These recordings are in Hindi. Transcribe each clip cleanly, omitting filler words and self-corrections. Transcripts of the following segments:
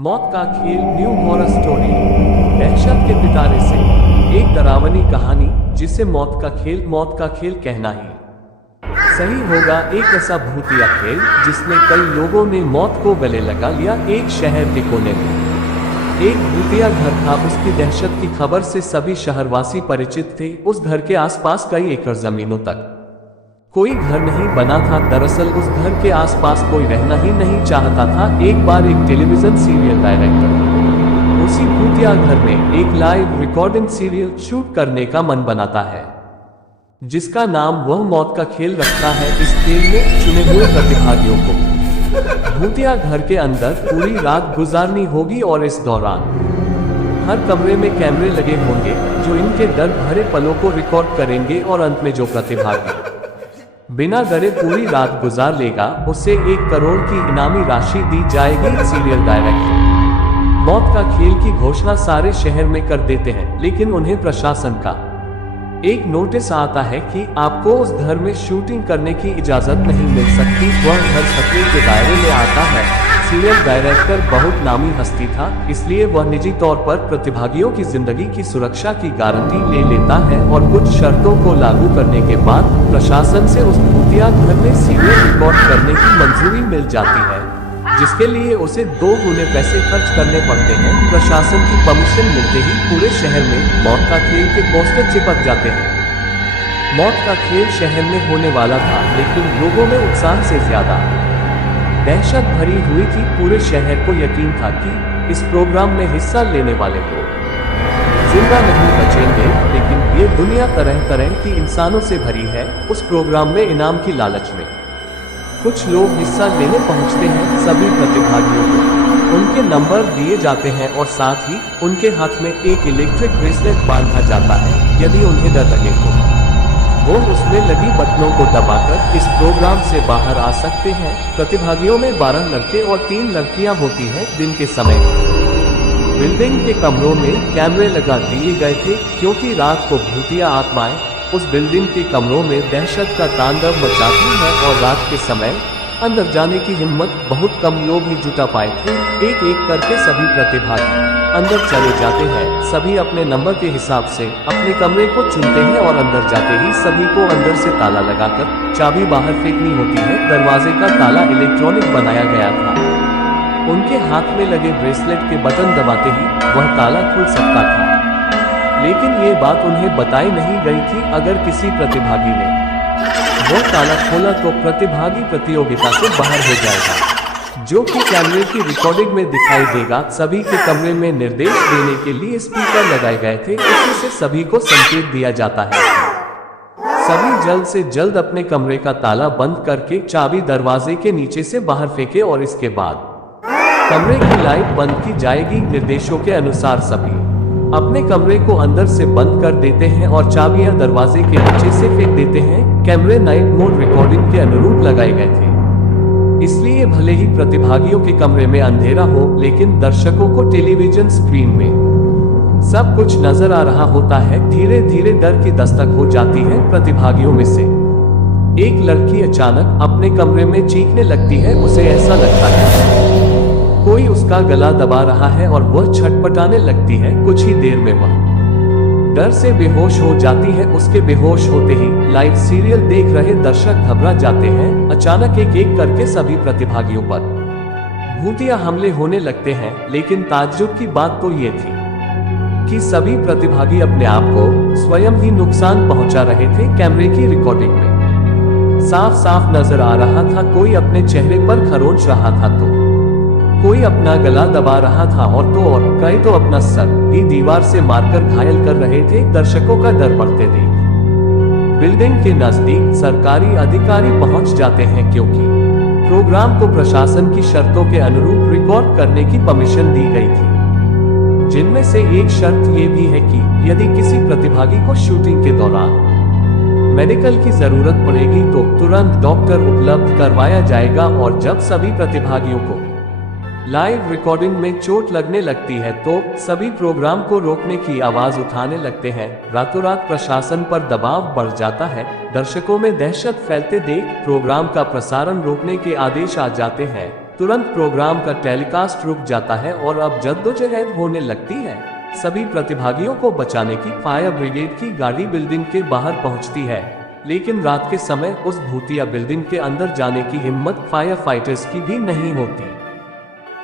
मौत का खेल न्यू हॉरर स्टोरी। दहशत के पिटारे से एक डरावनी कहानी जिसे मौत का खेल कहना ही सही होगा। एक ऐसा भूतिया खेल जिसने कई लोगों ने मौत को गले लगा लिया। एक शहर के कोने में एक भूतिया घर था। उसकी दहशत की खबर से सभी शहरवासी परिचित थे। उस घर के आसपास कई एकड़ जमीनों तक कोई घर नहीं बना था। दरअसल उस घर के आसपास कोई रहना ही नहीं चाहता था। एक बार एक टेलीविजन सीरियल डायरेक्टर उसी भूतिया घर में एक लाइव रिकॉर्डिंग सीरियल शूट करने का मन बनाता है, जिसका नाम वह मौत का खेल रखता है। इस खेल में चुने हुए प्रतिभागियों को भूतिया घर के अंदर पूरी रात गुजारनी होगी और इस दौरान हर कमरे में कैमरे लगे होंगे जो इनके डर भरे पलों को रिकॉर्ड करेंगे। और अंत में जो प्रतिभागी बिना डरे पूरी रात गुजार लेगा उसे 1 करोड़ की इनामी राशि दी जाएगी। सीरियल डायरेक्टर मौत का खेल की घोषणा सारे शहर में कर देते हैं, लेकिन उन्हें प्रशासन का एक नोटिस आता है कि आपको उस घर में शूटिंग करने की इजाजत नहीं मिल सकती। वह घर खतरे के दायरे में आता है। सीरियल डायरेक्टर बहुत नामी हस्ती था, इसलिए वह निजी तौर पर प्रतिभागियों की जिंदगी की सुरक्षा की गारंटी ले लेता है और कुछ शर्तों को लागू करने के बाद प्रशासन से उस भूतिया घर में सीरियल रिकॉर्ड करने की मंजूरी मिल जाती है, जिसके लिए उसे 2 गुने पैसे खर्च करने पड़ते हैं। प्रशासन की परमिशन मिलते ही पूरे शहर में मौत का खेल के पोस्टर चिपक जाते हैं। मौत का खेल शहर में होने वाला था, लेकिन लोगों में उत्साह से ज्यादा दहशत भरी हुई थी। पूरे शहर को यकीन था कि इस प्रोग्राम में हिस्सा लेने वाले लोग जिंदा नहीं बचेंगे, लेकिन ये दुनिया तरह तरह की इंसानों से भरी है। उस प्रोग्राम में इनाम की लालच में कुछ लोग हिस्सा लेने पहुंचते हैं। सभी प्रतिभागियों को उनके नंबर दिए जाते हैं और साथ ही उनके हाथ में एक इलेक्ट्रिक ब्रेसलेट बांधा जाता है। यदि उन्हें डर लगे तो वो उसमें लगी बटनों को दबाकर इस प्रोग्राम से बाहर आ सकते हैं। प्रतिभागियों में 12 लड़के और 3 लड़कियां होती हैं। दिन के समय बिल्डिंग के कमरों में कैमरे लगा दिए गए थे, क्योंकि रात को भूतिया आत्माएं उस बिल्डिंग के कमरों में दहशत का तांडव मचाती है और रात के समय अंदर जाने की हिम्मत बहुत कम लोग ही जुटा पाए थे। एक एक करके सभी प्रतिभागी अंदर चले जाते हैं। सभी अपने नंबर के हिसाब से अपने कमरे को चुनते हैं और अंदर जाते ही सभी को अंदर से ताला लगाकर चाबी बाहर फेंकनी होती है। दरवाजे का ताला इलेक्ट्रॉनिक बनाया गया था। उनके हाथ में लगे ब्रेसलेट के बटन दबाते ही वह ताला खुल सकता था, लेकिन ये बात उन्हें बताई नहीं गई थी। अगर किसी प्रतिभागी ने वो ताला खोला तो प्रतिभागी प्रतियोगिता से बाहर हो जाएगा, जो कि कैमरे की रिकॉर्डिंग में दिखाई देगा। सभी के कमरे में निर्देश देने के लिए स्पीकर लगाए गए थे, इसी से सभी को संकेत दिया जाता है। सभी जल्द से जल्द अपने कमरे का ताला बंद करके चाबी दरवाजे के नीचे से बाहर फेंके और इसके बाद कमरे की लाइट बंद की जाएगी। निर्देशों के अनुसार सभी अपने कमरे को अंदर से बंद कर देते हैं और चाबियां दरवाजे के नीचे से फेंक देते हैं। कैमरे नाइट मोड रिकॉर्डिंग के अनुरूप लगाए गए थे, इसलिए भले ही प्रतिभागियों के कमरे में अंधेरा हो, लेकिन दर्शकों को टेलीविजन स्क्रीन में सब कुछ नजर आ रहा होता है। धीरे धीरे डर की दस्तक हो जाती है। प्रतिभागियों में से एक लड़की अचानक अपने कमरे में चीखने लगती है। उसे ऐसा लगता है कोई उसका गला दबा रहा है और वह छटपटाने लगती है। कुछ ही देर में वह डर से बेहोश हो जाती है। उसके बेहोश होते ही लाइव सीरियल देख रहे दर्शक घबरा जाते हैं। अचानक एक एक करके सभी प्रतिभागियों पर भूतिया हमले होने लगते हैं, लेकिन ताज्जुब की बात तो ये थी कि सभी प्रतिभागी अपने आप को स्वयं ही नुकसान पहुंचा रहे थे। कैमरे की रिकॉर्डिंग में साफ साफ नजर आ रहा था कोई अपने चेहरे पर खरोंच रहा था, तो कोई अपना गला दबा रहा था और कई तो अपना सर ही दीवार से मारकर घायल कर रहे थे। दर्शकों का डर बढ़ते देख बिल्डिंग के नजदीक सरकारी अधिकारी पहुंच जाते हैं, क्योंकि प्रोग्राम को प्रशासन की शर्तों के अनुरूप रिकॉर्ड करने की परमिशन दी गई थी, जिनमें से एक शर्त ये भी है कि यदि किसी प्रतिभागी को शूटिंग के दौरान मेडिकल की जरूरत पड़ेगी तो तुरंत डॉक्टर उपलब्ध करवाया जाएगा। और जब सभी प्रतिभागियों को लाइव रिकॉर्डिंग में चोट लगने लगती है तो सभी प्रोग्राम को रोकने की आवाज उठाने लगते हैं। रातों रात प्रशासन पर दबाव बढ़ जाता है। दर्शकों में दहशत फैलते देख प्रोग्राम का प्रसारण रोकने के आदेश आ जाते हैं। तुरंत प्रोग्राम का टेलीकास्ट रुक जाता है और अब जद्दोजहद होने लगती है। सभी प्रतिभागियों को बचाने की फायर ब्रिगेड की गाड़ी बिल्डिंग के बाहर पहुंचती है, लेकिन रात के समय उस भूतिया बिल्डिंग के अंदर जाने की हिम्मत फायर फाइटर्स की भी नहीं होती।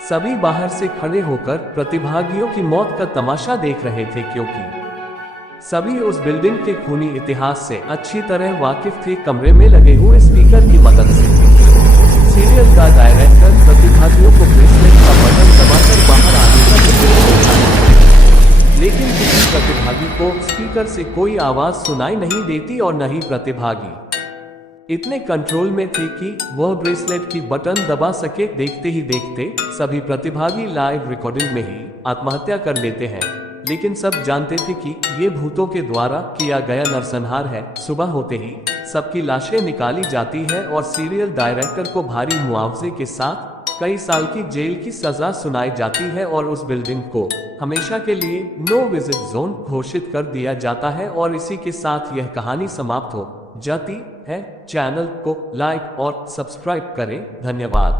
सभी बाहर से खड़े होकर प्रतिभागियों की मौत का तमाशा देख रहे थे, क्योंकि सभी उस बिल्डिंग के खूनी इतिहास से अच्छी तरह वाकिफ थे। कमरे में लगे हुए स्पीकर की मदद से सीरियल का डायरेक्टर प्रतिभागियों को ब्रेसलेट का बटन दबाकर बाहर आने का निर्देश देता है, लेकिन किसी प्रतिभागी को स्पीकर से कोई आवाज सुनाई नहीं देती और न ही प्रतिभागी इतने कंट्रोल में थे कि वह ब्रेसलेट की बटन दबा सके। देखते ही देखते सभी प्रतिभागी लाइव रिकॉर्डिंग में ही आत्महत्या कर लेते हैं, लेकिन सब जानते थे कि ये भूतों के द्वारा किया गया नरसंहार है। सुबह होते ही सबकी लाशें निकाली जाती है और सीरियल डायरेक्टर को भारी मुआवजे के साथ कई साल की जेल की सजा सुनाई जाती है और उस बिल्डिंग को हमेशा के लिए नो विजिट जोन घोषित कर दिया जाता है। और इसी के साथ यह कहानी समाप्त हो जाती है। चैनल को लाइक और सब्सक्राइब करें। धन्यवाद।